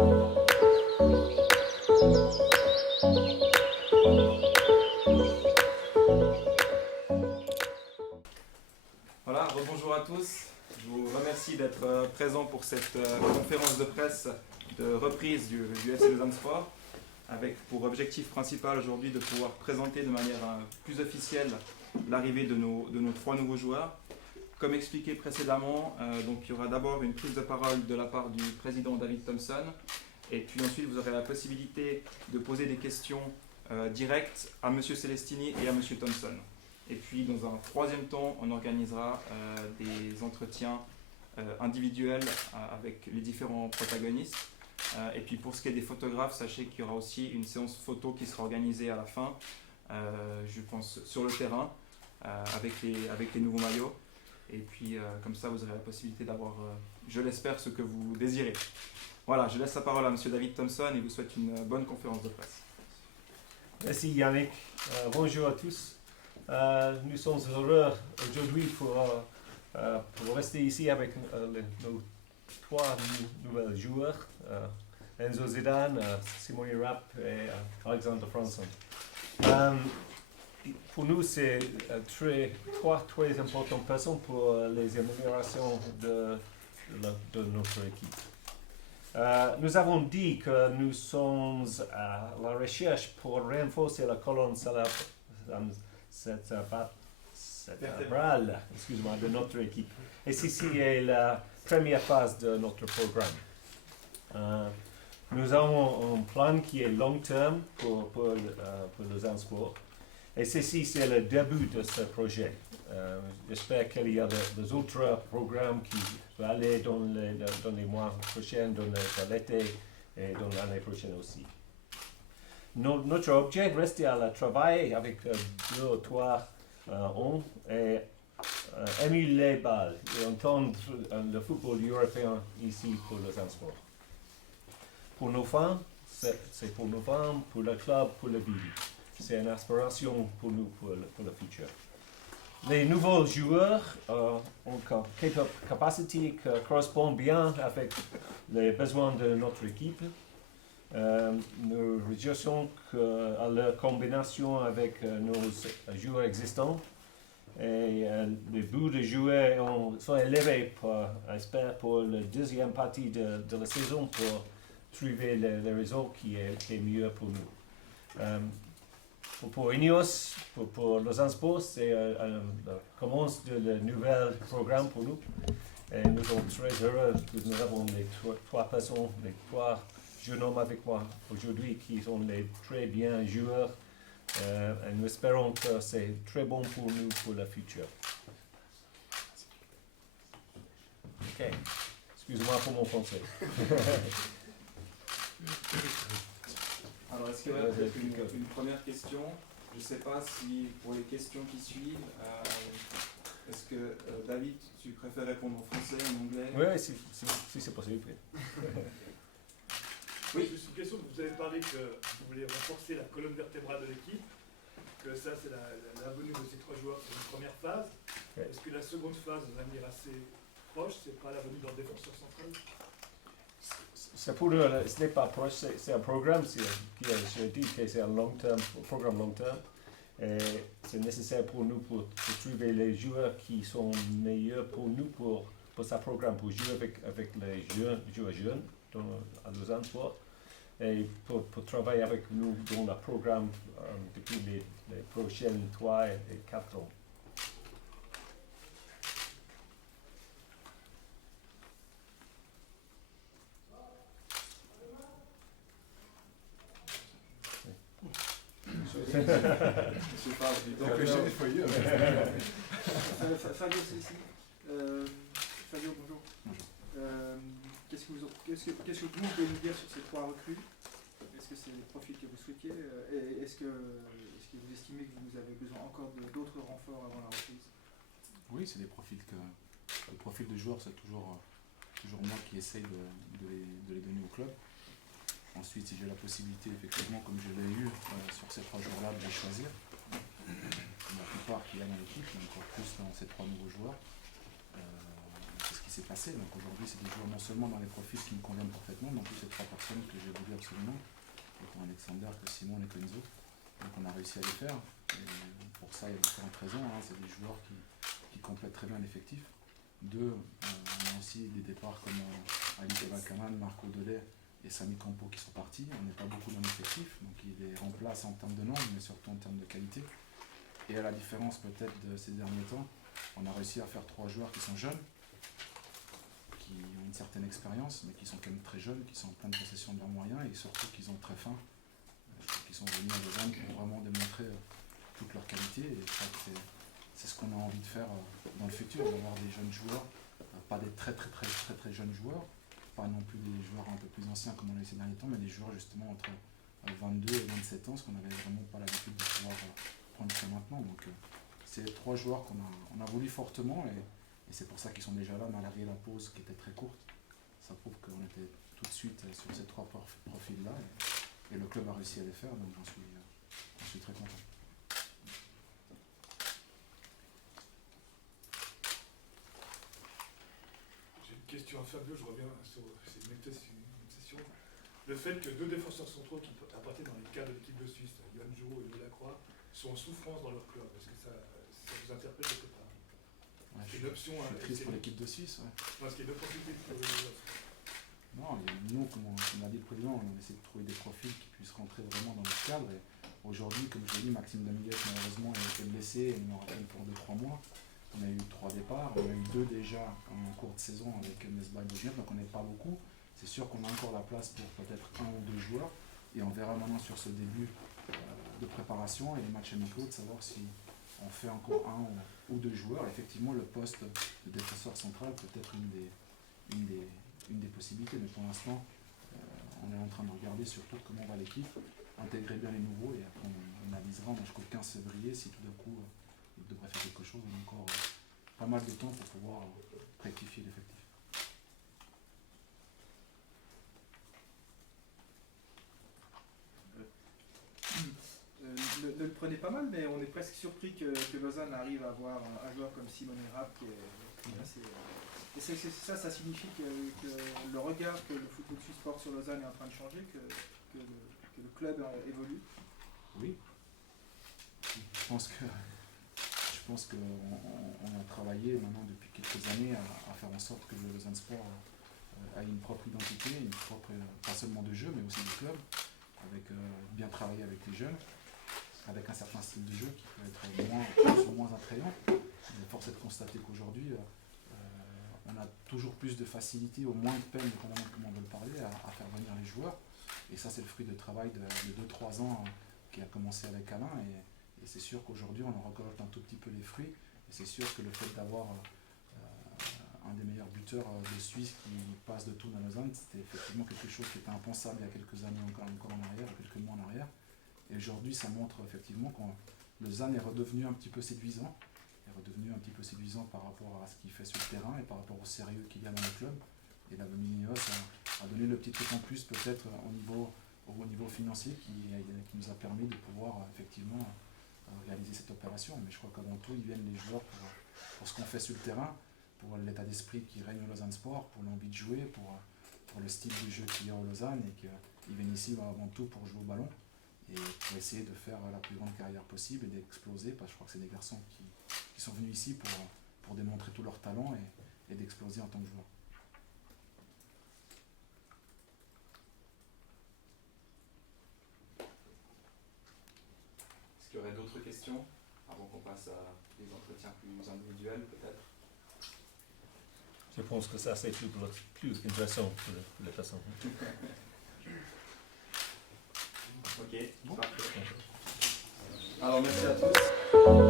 Voilà, rebonjour à tous. Je vous remercie d'être présents pour cette conférence de presse de reprise du FC Lausanne Sport, avec pour objectif principal aujourd'hui de pouvoir présenter de manière plus officielle l'arrivée de nos 3 nouveaux joueurs. Comme expliqué précédemment, donc il y aura d'abord une prise de parole de la part du président David Thompson, et puis ensuite vous aurez la possibilité de poser des questions directes à M. Celestini et à M. Thompson. Et puis dans un troisième temps, on organisera des entretiens individuels avec les différents protagonistes. Et puis pour ce qui est des photographes, sachez qu'il y aura aussi une séance photo qui sera organisée à la fin, je pense sur le terrain, avec les nouveaux maillots. Et puis comme ça, vous aurez la possibilité d'avoir, je l'espère, ce que vous désirez. Voilà, je laisse la parole à M. David Thompson et vous souhaite une bonne conférence de presse. Merci Yannick. Bonjour à tous. Nous sommes heureux aujourd'hui pour rester ici avec nos 3 nouveaux joueurs, Enzo Zidane, Simone Rapp et Alexander Franson. Pour nous, c'est 3 très importantes personnes pour les améliorations de notre équipe. Nous avons dit que nous sommes à la recherche pour renforcer la colonne vertébrale, de notre équipe. Et ceci est la première phase de notre programme. Nous avons un plan qui est long terme pour Lausanne Sport. Et ceci, c'est le début de ce projet. J'espère qu'il y a des autres programmes qui vont aller dans les mois prochains, dans l'été et dans l'année prochaine aussi. Notre objectif reste à travailler avec 2 ou 3 ans et émuler les balles et entendre le football européen ici pour Lausanne Sport. Pour nos fans, c'est pour nos fans, pour le club, pour le ville. C'est une aspiration pour nous, pour le futur. Les nouveaux joueurs ont une capacité qui correspond bien avec les besoins de notre équipe. Nous réjouissons à leur combinaison avec nos joueurs existants. Et les bouts de joueurs sont élevés, j'espère, pour la deuxième partie de la saison pour trouver le réseau qui est mieux pour nous. Pour Ineos, pour Lausanne Sport, c'est le commence de nouvel programme pour nous. Et nous sommes très heureux que nous avons les 3 personnes, les 3 jeunes hommes avec moi aujourd'hui qui sont les très bien joueurs. Et nous espérons que c'est très bon pour nous pour le futur. Ok, excusez-moi pour mon français. Alors, est-ce qu'il y a peut-être une première question? Je ne sais pas si pour les questions qui suivent, est-ce que David, tu préfères répondre en français, en anglais? Oui, si c'est possible. Oui, juste une question. Vous avez parlé que vous voulez renforcer la colonne vertébrale de l'équipe, que ça c'est la venue de ces 3 joueurs, c'est une première phase. Oui. Est-ce que la seconde phase, dans un avenir assez proche, c'est pas la venue d'un défenseur central? Ce n'est pas proche, c'est un programme qui je dis que c'est un programme long terme. Et c'est nécessaire pour nous pour trouver les joueurs qui sont meilleurs pour nous pour ce programme, pour jouer avec les joueurs jeunes à Lausanne Sport et pour travailler avec nous dans le programme depuis les prochaines 3 et 4 ans. Monsieur Favre, donc Fabio, c'est ici. Fabio, bonjour. Qu'est-ce que vous pouvez nous dire sur ces 3 recrues? Est-ce que c'est les profils que vous souhaitiez? Et est-ce que vous estimez que vous avez besoin encore d'autres renforts avant la reprise? Oui, c'est des profils le profil de joueur, c'est toujours moi qui essaye de les donner au club. Ensuite, si j'ai la possibilité, effectivement, comme je l'ai eu sur ces 3 jours-là, de les choisir, la plupart qu'il y a dans l'équipe, mais encore plus dans ces 3 nouveaux joueurs, c'est ce qui s'est passé. Donc aujourd'hui, c'est des joueurs non seulement dans les profils qui me conviennent parfaitement, mais en plus ces 3 personnes que j'ai voulu absolument, donc Alexander, que Simon et Kenzo. Donc on a réussi à les faire. Et pour ça, il y a différentes raisons. C'est des joueurs qui complètent très bien l'effectif. 2, on a aussi des départs comme Ali Kebakaman, Marco Delay et Sami Campo qui sont partis. On n'est pas beaucoup dans l'effectif, donc il les remplace en termes de nombre, mais surtout en termes de qualité. Et à la différence peut-être de ces derniers temps, on a réussi à faire 3 joueurs qui sont jeunes, qui ont une certaine expérience, mais qui sont quand même très jeunes, qui sont en pleine possession de leurs moyens et surtout qui ont très faim, qui sont venus à Lausanne pour vraiment démontrer toute leur qualité. Et je crois que c'est ce qu'on a envie de faire dans le futur, d'avoir des jeunes joueurs, pas des très jeunes joueurs, pas non plus des joueurs un peu plus anciens comme on l'a eu ces derniers temps, mais des joueurs justement entre 22 et 27 ans, ce qu'on n'avait vraiment pas l'habitude de pouvoir prendre jusqu'à maintenant. Donc c'est 3 joueurs qu'on a voulu fortement et c'est pour ça qu'ils sont déjà là malgré la pause qui était très courte. Ça prouve qu'on était tout de suite sur ces 3 profils-là et le club a réussi à les faire, donc j'en suis très content. Question à Fabio, je reviens sur cette même session. Le fait que 2 défenseurs centraux qui appartiennent dans les cadres de l'équipe de Suisse, Johan Jouro et Louis Lacroix, sont en souffrance dans leur club. Est-ce que ça vous interpelle quelque part? C'est une option. Je suis triste pour l'équipe de Suisse. Parce qu'il y a 2 possibilités pour le. Non, nous, comme on a dit le président, on essaie de trouver des profils qui puissent rentrer vraiment dans le cadre. Et aujourd'hui, comme je l'ai dit, Maxime Damillet, malheureusement, il a été blessé et il nous rappelle pour 2-3 mois. On a eu 3 départs, on a eu 2 déjà en cours de saison avec Mesbah et Bojnev, donc on n'est pas beaucoup. C'est sûr qu'on a encore la place pour peut-être 1 ou 2 joueurs. Et on verra maintenant sur ce début de préparation et les matchs amicaux de savoir si on fait encore 1 ou 2 joueurs. Effectivement, le poste de défenseur central peut être une des possibilités, mais pour l'instant, on est en train de regarder surtout comment va l'équipe, intégrer bien les nouveaux et après on avisera jusqu'au 15 février si tout d'un coup il devrait faire quelque chose. On a encore pas mal de temps pour pouvoir rectifier l'effectif. Ne le prenez pas mal, mais on est presque surpris que Lausanne arrive à avoir un joueur comme Simon Rapp qui est assez. Et ça signifie que le regard que le football suisse porte sur Lausanne est en train de changer, que le club évolue. Oui. Je pense qu'on a travaillé maintenant depuis quelques années à faire en sorte que le Lausanne Sport ait une propre identité, pas seulement de jeu, mais aussi de club, avec bien travailler avec les jeunes, avec un certain style de jeu qui peut être plus ou moins attrayant. Mais force est de constater qu'aujourd'hui, on a toujours plus de facilité, au moins de peine, dépendamment de comment on veut le parler, à faire venir les joueurs. Et ça, c'est le fruit de travail de 2-3 ans qui a commencé avec Alain. Et c'est sûr qu'aujourd'hui, on en récolte un tout petit peu les fruits. Et c'est sûr que le fait d'avoir un des meilleurs buteurs de Suisse qui passe de Thun à Lausanne, c'était effectivement quelque chose qui était impensable il y a quelques années encore en arrière, quelques mois en arrière. Et aujourd'hui, ça montre effectivement que Lausanne est redevenu un petit peu séduisant. Par rapport à ce qu'il fait sur le terrain et par rapport au sérieux qu'il y a dans le club. Et la Ineos a donné le petit truc en plus peut-être au niveau financier qui nous a permis de pouvoir effectivement réaliser cette opération. Mais je crois qu'avant tout, ils viennent les joueurs pour ce qu'on fait sur le terrain, pour l'état d'esprit qui règne au Lausanne Sport, pour l'envie de jouer, pour le style de jeu qu'il y a au Lausanne et qu'ils viennent ici avant tout pour jouer au ballon et pour essayer de faire la plus grande carrière possible et d'exploser, parce que je crois que c'est des garçons qui sont venus ici pour démontrer tout leur talent et d'exploser en tant que joueur. Est-ce qu'il y aurait d'autres questions avant qu'on passe à des entretiens plus individuels peut-être? Je pense que ça c'est plus intéressant pour les personnes. Ok, parfait. Alors merci à tous.